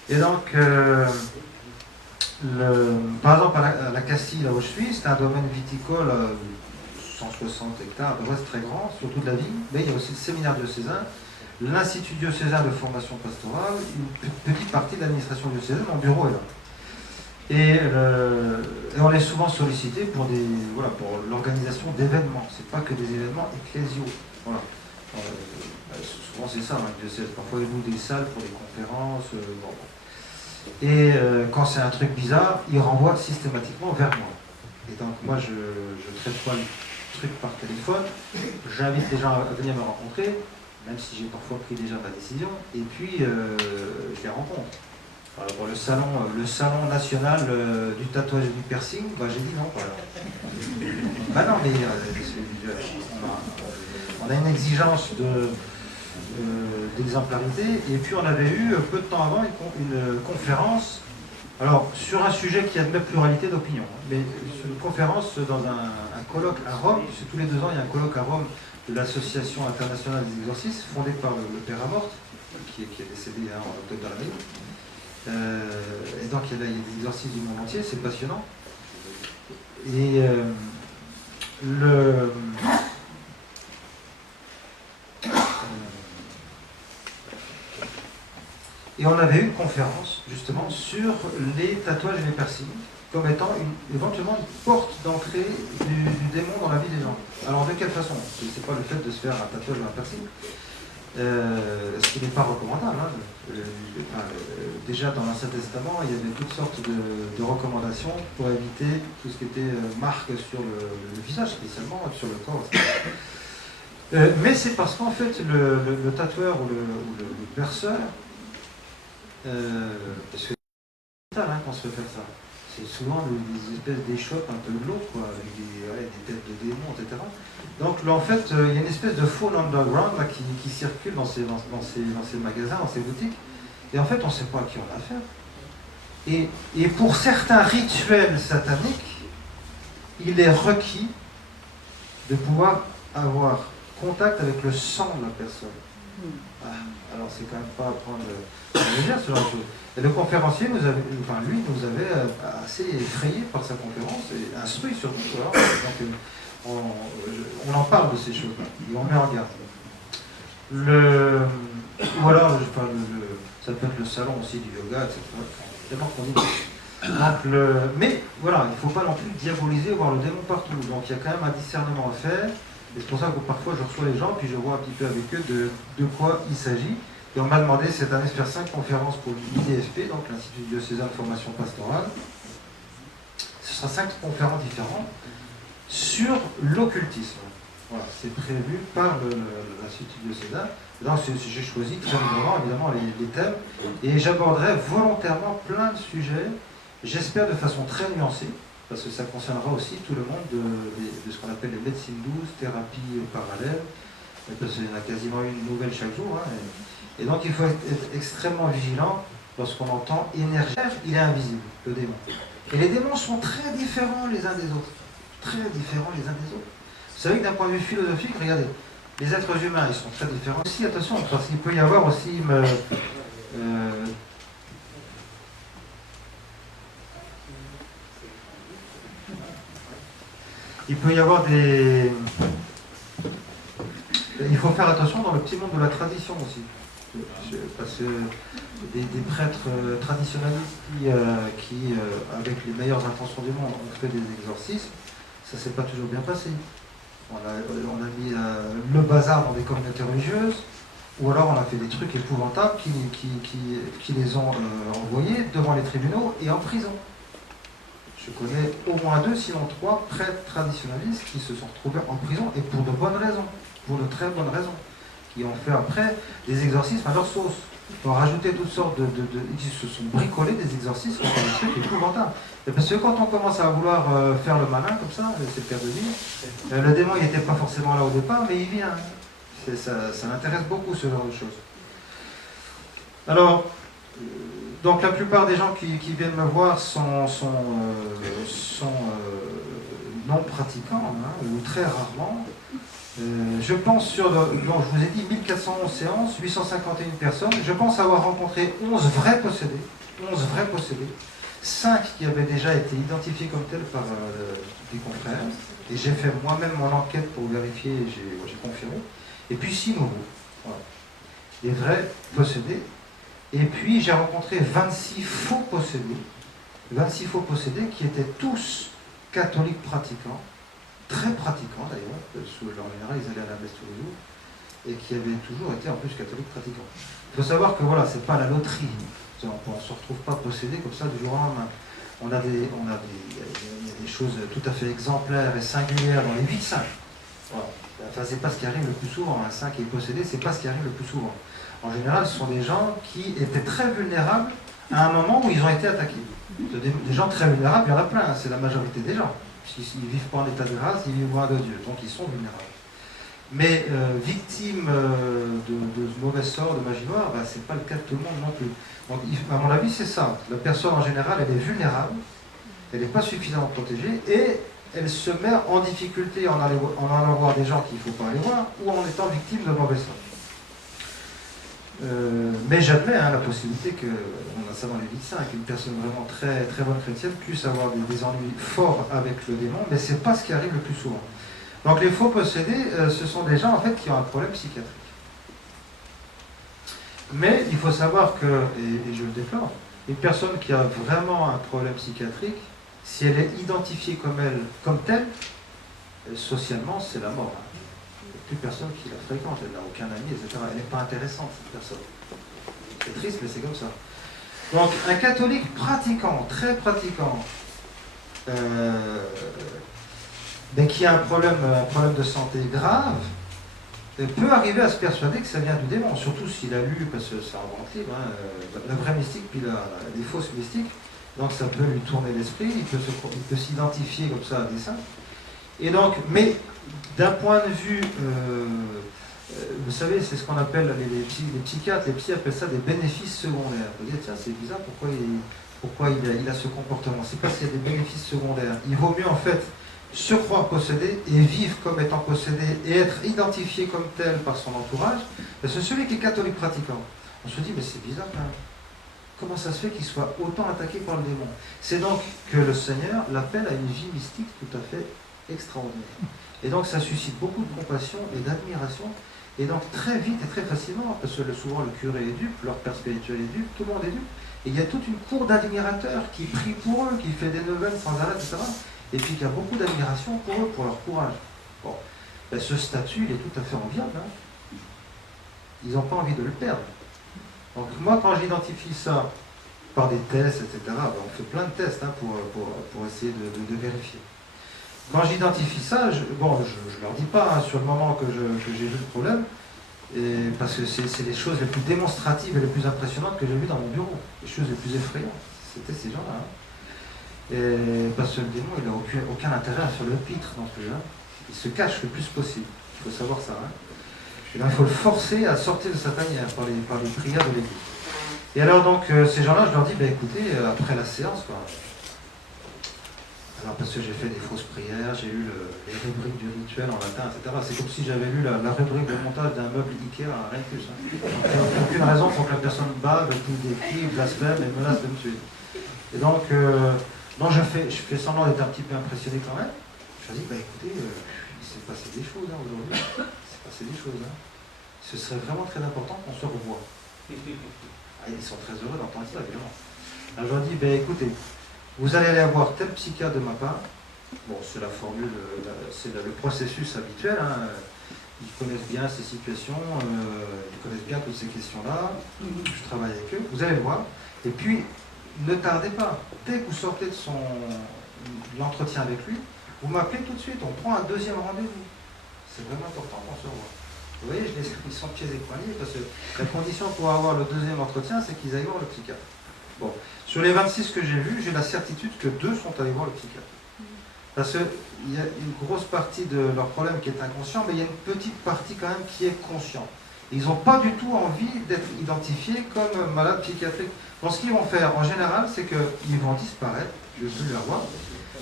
Et donc, par exemple, à la Castille, là où je suis, c'est un domaine viticole, 160 hectares, c'est très grand, surtout de la vigne, mais il y a aussi le séminaire diocésain, l'Institut diocésain de formation pastorale, une petite partie de l'administration diocésaine, mon bureau est là. Et on est souvent sollicité pour l'organisation d'événements. C'est pas que des événements ecclésiaux. Voilà. Souvent c'est ça, le diocèse. Parfois ils louent des salles pour des conférences. Bon. Et quand c'est un truc bizarre, ils renvoient systématiquement vers moi. Et donc moi je traite pas le truc par téléphone. J'invite les gens à venir me rencontrer, même si j'ai parfois pris déjà ma décision. Et puis je les rencontre. Pour le salon national du tatouage et du piercing, j'ai dit non. Voilà. Non, mais on a une exigence d'exemplarité, et puis on avait eu peu de temps avant une conférence, alors sur un sujet qui admet pluralité d'opinion, mais une conférence dans un colloque à Rome, parce que tous les 2 ans il y a un colloque à Rome de l'Association internationale des exorcistes, fondée par le père Amorth, qui est décédé en octobre de l'année. Et donc il y a des exorcistes du monde entier, c'est passionnant. Et on avait eu une conférence justement sur les tatouages et les piercings comme étant éventuellement une porte d'entrée du démon dans la vie des gens. Alors de quelle façon? C'est pas le fait de se faire un tatouage ou un piercing. Ce qui n'est pas recommandable. Déjà dans l'Ancien Testament, il y avait toutes sortes de recommandations pour éviter tout ce qui était marque sur le visage, spécialement sur le corps, etc. Mais c'est parce qu'en fait, le tatoueur ou le perceur, parce que c'est vital qu'on se fait faire ça. C'est souvent des espèces d'échoppes un peu glauques, avec des têtes de démons, etc. Donc là, en fait, il y a une espèce de faune underground là, qui circule dans ces magasins, dans ces boutiques, et en fait, on ne sait pas à qui on a affaire. Et pour certains rituels sataniques, il est requis de pouvoir avoir contact avec le sang de la personne. Alors c'est quand même pas à prendre légère ce genre de choses. Et le conférencier nous avait assez effrayé par sa conférence et instruit surtout. Donc, on en parle de ces choses-là et on met en garde. Ça peut être le salon aussi du yoga, etc. Tellement qu'on dit. Mais voilà, il ne faut pas non plus diaboliser ou voir le démon partout. Donc il y a quand même un discernement à faire. Et c'est pour ça que parfois je reçois les gens, puis je vois un petit peu avec eux de quoi il s'agit. Et on m'a demandé cette année de faire 5 conférences pour l'IDFP, donc l'Institut diocésain de formation pastorale. Ce sera 5 conférences différentes sur l'occultisme. Voilà, c'est prévu par l'Institut diocésain. Donc j'ai choisi très librement, évidemment, les thèmes. Et j'aborderai volontairement plein de sujets, j'espère de façon très nuancée, parce que ça concernera aussi tout le monde de ce qu'on appelle les médecines douces, thérapies parallèles, parce qu'il y en a quasiment une nouvelle chaque jour. Hein, et donc il faut être extrêmement vigilant lorsqu'on entend énergie. Il est invisible, le démon. Et les démons sont très différents les uns des autres. Très différents les uns des autres. Vous savez que d'un point de vue philosophique, regardez, les êtres humains, ils sont très différents. Aussi, attention, parce qu'il peut y avoir aussi... il peut y avoir des... Il faut faire attention dans le petit monde de la tradition aussi. Parce que des prêtres traditionnalistes qui, avec les meilleures intentions du monde, ont fait des exorcismes, ça ne s'est pas toujours bien passé. On a mis le bazar dans des communautés religieuses, ou alors on a fait des trucs épouvantables qui les ont envoyés devant les tribunaux et en prison. Je connais au moins 2, sinon 3 prêtres traditionnalistes qui se sont retrouvés en prison, et pour de bonnes raisons, pour de très bonnes raisons, qui ont fait après des exorcismes à leur sauce. Ils ont rajouté toutes sortes ils se sont bricolés des exorcismes, des trucs épouvantables. Et parce que quand on commence à vouloir faire le malin comme ça, c'est le cas de dire, le démon il n'était pas forcément là au départ, mais il vient. Ça m'intéresse beaucoup ce genre de choses. Alors, donc la plupart des gens qui viennent me voir sont non pratiquants, hein, ou très rarement. Je pense sur, donc je vous ai dit 1411 séances, 851 personnes, je pense avoir rencontré 11 vrais possédés, 5 qui avaient déjà été identifiés comme tels par des confrères, et j'ai fait moi-même mon enquête pour vérifier, et j'ai confirmé, et puis 6 nouveaux, voilà. Des vrais possédés, et puis j'ai rencontré 26 faux possédés qui étaient tous catholiques pratiquants, très pratiquants d'ailleurs, en général ils allaient à la messe tous les jours, et qui avaient toujours été en plus catholiques pratiquants. Il faut savoir que voilà, c'est pas la loterie, on ne se retrouve pas possédé comme ça du jour au lendemain. Il y a des choses tout à fait exemplaires et singulières dans les vies de saints. Voilà. Enfin, c'est pas ce qui arrive le plus souvent, un saint qui est possédé, c'est pas ce qui arrive le plus souvent. En général, ce sont des gens qui étaient très vulnérables à un moment où ils ont été attaqués. Des gens très vulnérables, il y en a plein, hein, c'est la majorité des gens. S'ils ne vivent pas en état de grâce, ils vivent loin de Dieu, donc ils sont vulnérables. Mais victimes de mauvais sorts, de magie noire, ben, ce n'est pas le cas de tout le monde non plus. Donc, à mon avis, c'est ça. La personne en général, elle est vulnérable, elle n'est pas suffisamment protégée, et elle se met en difficulté en allant voir des gens qu'il ne faut pas aller voir, ou en étant victime de mauvais sorts. Mais j'admets la possibilité que, on a ça dans les vies de saints, qu'une personne vraiment très, très bonne chrétienne puisse avoir des ennuis forts avec le démon, mais ce n'est pas ce qui arrive le plus souvent. Donc les faux possédés, ce sont des gens en fait qui ont un problème psychiatrique. Mais il faut savoir que, et je le déplore, une personne qui a vraiment un problème psychiatrique, si elle est identifiée comme telle, socialement c'est la mort. Il n'y a plus personne qui la fréquente, elle n'a aucun ami, etc. Elle n'est pas intéressante, cette personne. C'est triste, mais c'est comme ça. Donc, un catholique pratiquant, très pratiquant, mais qui a un problème de santé grave, peut arriver à se persuader que ça vient du démon, surtout s'il a lu, parce que c'est un grand livre, hein, la vraie mystique, puis les fausses mystiques, donc ça peut lui tourner l'esprit, il peut s'identifier comme ça à des saints. Et donc, mais d'un point de vue, vous savez, c'est ce qu'on appelle les psychiatres, les psy appellent ça des bénéfices secondaires. Vous dites, tiens, c'est bizarre, pourquoi il a ce comportement? C'est parce qu'il y a des bénéfices secondaires. Il vaut mieux en fait se croire possédé et vivre comme étant possédé et être identifié comme tel par son entourage. Parce que celui qui est catholique pratiquant, on se dit, mais c'est bizarre quand même. Comment ça se fait qu'il soit autant attaqué par le démon? C'est donc que le Seigneur l'appelle à une vie mystique tout à fait extraordinaire. Et donc ça suscite beaucoup de compassion et d'admiration. Et donc très vite et très facilement, parce que souvent le curé est dupe, leur père spirituel est dupe, tout le monde est dupe. Et il y a toute une cour d'admirateurs qui prie pour eux, qui fait des neuvaines sans arrêt, etc. Et puis il y a beaucoup d'admiration pour eux, pour leur courage. Bon, ben, ce statut, il est tout à fait enviable. Hein. Ils n'ont pas envie de le perdre. Donc moi, quand j'identifie ça par des tests, etc., ben, on fait plein de tests hein, pour essayer de vérifier. Quand j'identifie ça, je leur dis pas hein, sur le moment que j'ai vu le problème, parce que c'est les choses les plus démonstratives et les plus impressionnantes que j'ai vues dans mon bureau, les choses les plus effrayantes. C'était ces gens-là. Hein. Et parce que le démon, il n'a aucun intérêt à faire le pitre dans ce jeu. Hein. Il se cache le plus possible. Il faut savoir ça. Hein. Et là, il faut le forcer à sortir de sa tanière par les prières de l'église. Et alors donc, ces gens-là, je leur dis, ben, écoutez, après la séance, quoi, alors parce que j'ai fait des fausses prières, j'ai eu les rubriques du rituel en latin, etc. C'est comme si j'avais lu la rubrique de montage d'un meuble Ikea, rien de plus. Hein. Donc, il n'y a aucune raison pour que la personne bave, qu'il décrit, blasphème et menace de me tuer. Et donc, je fais semblant d'être un petit peu impressionné quand même. Je dis, bah écoutez, il s'est passé des choses hein, aujourd'hui. Il s'est passé des choses. Hein. Ce serait vraiment très important qu'on se revoie. Ah, ils sont très heureux d'entendre ça, évidemment. Alors je leur dis, bah écoutez, vous allez aller avoir tel psychiatre de ma part. Bon, c'est la formule, c'est le processus habituel. Hein. Ils connaissent bien ces situations, ils connaissent bien toutes ces questions-là. Je travaille avec eux. Vous allez le voir. Et puis, ne tardez pas. Dès que vous sortez de l'entretien avec lui, vous m'appelez tout de suite. On prend un deuxième rendez-vous. C'est vraiment important qu'on se revoie. Vous voyez, ils sont pieds et poignets parce que la condition pour avoir le deuxième entretien, c'est qu'ils aillent voir le psychiatre. Bon, sur les 26 que j'ai vus, j'ai la certitude que 2 sont allés voir le psychiatre. Parce qu'il y a une grosse partie de leur problème qui est inconscient, mais il y a une petite partie quand même qui est consciente. Ils n'ont pas du tout envie d'être identifiés comme malades psychiatriques. Donc ce qu'ils vont faire en général, c'est qu'ils vont disparaître, je ne veux plus les revoir,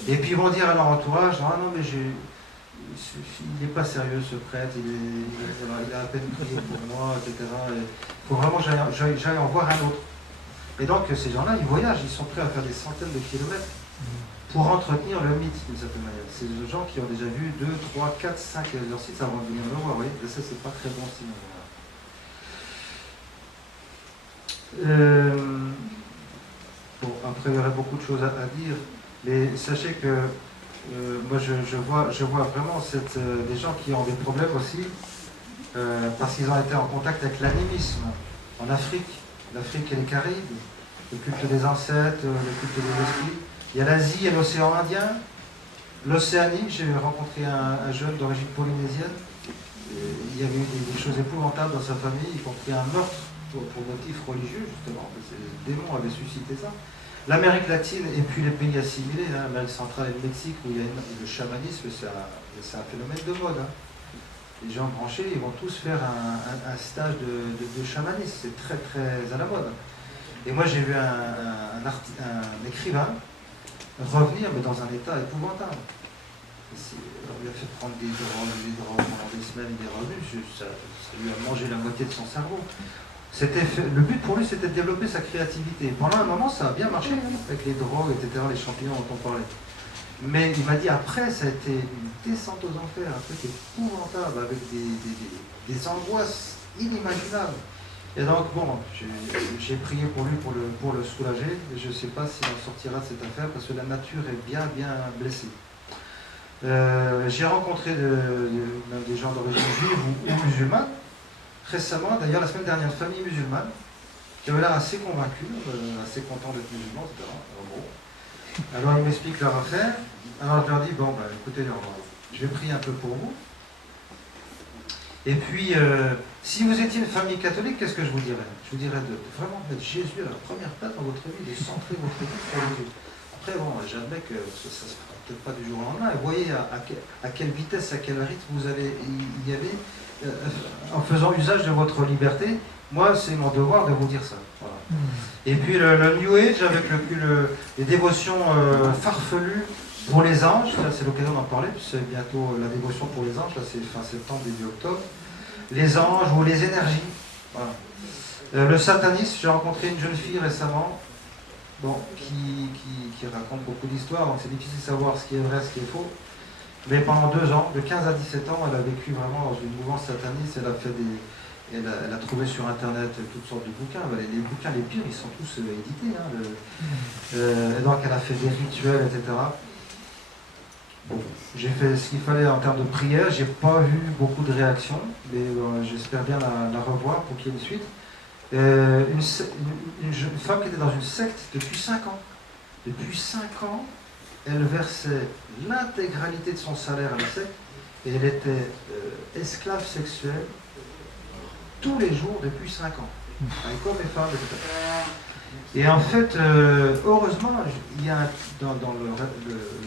et puis ils vont dire à leur entourage, ah non mais il n'est pas sérieux ce prêtre, il a à peine prié pour moi, etc. Il faut vraiment que j'aille en voir un autre. Et donc ces gens-là, ils voyagent, ils sont prêts à faire des centaines de kilomètres pour entretenir le mythe d'une certaine manière. C'est des gens qui ont déjà vu 2, 3, 4, 5 exorcistes avant de venir le voir. Vous voyez, ça c'est pas très bon signe. Bon, après il y aurait beaucoup de choses à dire, mais sachez que moi je vois vraiment des gens qui ont des problèmes aussi parce qu'ils ont été en contact avec l'animisme en Afrique, l'Afrique et les Caraïbes, le culte des ancêtres, le culte des esprits. Il y a l'Asie et l'océan Indien, l'Océanie. J'ai rencontré un jeune d'origine polynésienne. Il y avait eu des choses épouvantables dans sa famille, y compris un meurtre pour motif religieux, justement. Les démons avaient suscité ça. L'Amérique latine et puis les pays assimilés, hein, l'Amérique centrale et le Mexique, où il y a le chamanisme, c'est un phénomène de mode. Hein. Les gens branchés, ils vont tous faire un stage de chamanisme. C'est très très à la mode. Et moi j'ai vu un écrivain revenir, mais dans un état épouvantable. On lui a fait prendre des drogues pendant des semaines, il est revenu, ça lui a mangé la moitié de son cerveau. Le but pour lui, c'était de développer sa créativité. Pendant un moment, ça a bien marché, avec les drogues, etc., les champignons dont on parlait. Mais il m'a dit, après, ça a été une descente aux enfers, un truc épouvantable, avec des angoisses inimaginables. Et donc, bon, j'ai prié pour lui pour le soulager. Je ne sais pas s'il en sortira de cette affaire, parce que la nature est bien blessée. J'ai rencontré des gens d'origine juive ou musulmane, récemment, d'ailleurs la semaine dernière, une famille musulmane, qui avait l'air assez convaincue, assez content d'être musulman, etc. Alors ils m'expliquent leur affaire. Alors je leur dis, bon, bah, écoutez, je vais prier un peu pour vous. Et puis, si vous étiez une famille catholique, qu'est-ce que je vous dirais? Je vous dirais de vraiment mettre Jésus à la première place dans votre vie, de centrer votre vie sur Jésus. Après, bon, j'admets que ça ne se fera peut-être pas du jour au lendemain. Et voyez à quelle vitesse, à quel rythme vous allez y aller en faisant usage de votre liberté. Moi, c'est mon devoir de vous dire ça. Voilà. Et puis le New Age avec les dévotions farfelues pour les anges, là c'est l'occasion d'en parler, puisque c'est bientôt la dévotion pour les anges, là c'est fin septembre, début octobre. Les anges ou les énergies. Voilà. Le satanisme, j'ai rencontré une jeune fille récemment, bon, qui raconte beaucoup d'histoires, donc c'est difficile de savoir ce qui est vrai, ce qui est faux, Mais pendant 2 ans, de 15 à 17 ans, elle a vécu vraiment dans une mouvance sataniste. Elle a fait elle a trouvé sur Internet toutes sortes de bouquins. Les bouquins les pires, ils sont tous édités. Hein, et donc elle a fait des rituels, etc. Bon, j'ai fait ce qu'il fallait en termes de prière. J'ai pas vu beaucoup de réactions, mais j'espère bien la revoir pour qu'il y ait une suite. Une femme qui était dans une secte depuis 5 ans. Depuis 5 ans, elle versait l'intégralité de son salaire à la secte et elle était esclave sexuelle tous les jours depuis 5 ans, avec hommes et femmes, etc. Et en fait, heureusement, il y a dans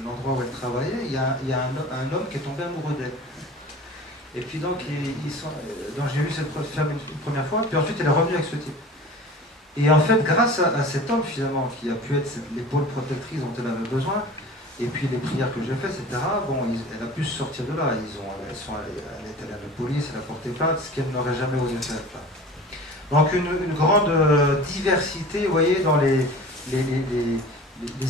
l'endroit où elle travaillait, il y a un homme qui est tombé amoureux d'elle. Et puis donc, donc j'ai vu cette femme une première fois, puis ensuite elle est revenue avec ce type. Et en fait, grâce à cet homme finalement, qui a pu être l'épaule protectrice dont elle avait besoin, et puis les prières que j'ai faites, etc., bon, elle a pu se sortir de là. Elle est allée à la police, elle a porté plainte, ce qu'elle n'aurait jamais osé faire. Donc une grande diversité, vous voyez, dans les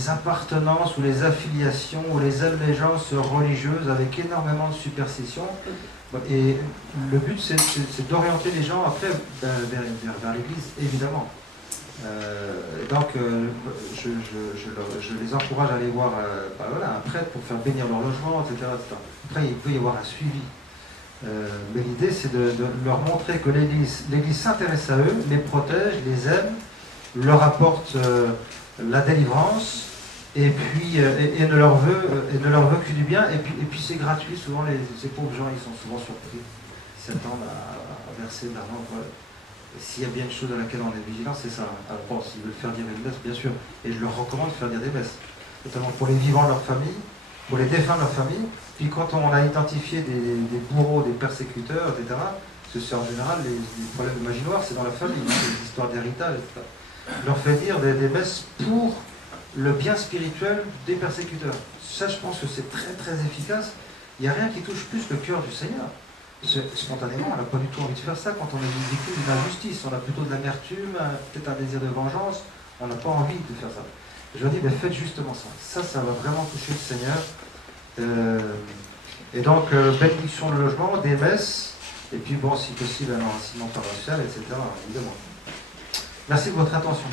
appartenances ou les affiliations ou les allégeances religieuses avec énormément de superstitions. Et le but, c'est d'orienter les gens après vers l'Église, évidemment. Donc, je les encourage à aller voir un prêtre pour faire bénir leur logement, etc., etc. Après, il peut y avoir un suivi. Mais l'idée, c'est de leur montrer que l'Église s'intéresse à eux, les protège, les aime, leur apporte la délivrance, et puis et ne leur veut que du bien. Et puis c'est gratuit. Souvent, ces pauvres gens, ils sont souvent surpris. Ils s'attendent à verser de l'argent. Voilà. S'il y a bien une chose à laquelle on est vigilant, c'est ça. Alors bon, s'ils veulent faire dire une messe, bien sûr. Et je leur recommande de faire dire des messes. Notamment pour les vivants de leur famille, pour les défunts de leur famille. Puis quand on a identifié des bourreaux, des persécuteurs, etc., parce que c'est en général les problèmes de magie noire, c'est dans la famille, hein, les histoires d'héritage, etc. Je leur fais dire des messes pour le bien spirituel des persécuteurs. Ça, je pense que c'est très très efficace. Il n'y a rien qui touche plus le cœur du Seigneur. Spontanément, on n'a pas du tout envie de faire ça quand on est victime d'une injustice. On a plutôt de l'amertume, peut-être un désir de vengeance. On n'a pas envie de faire ça. Je leur dis, ben, faites justement ça. Ça va vraiment toucher le Seigneur. Et donc, bénédiction de logement, des messes, et puis bon, si possible, un enracinement paroissial, etc. Évidemment. Merci de votre attention.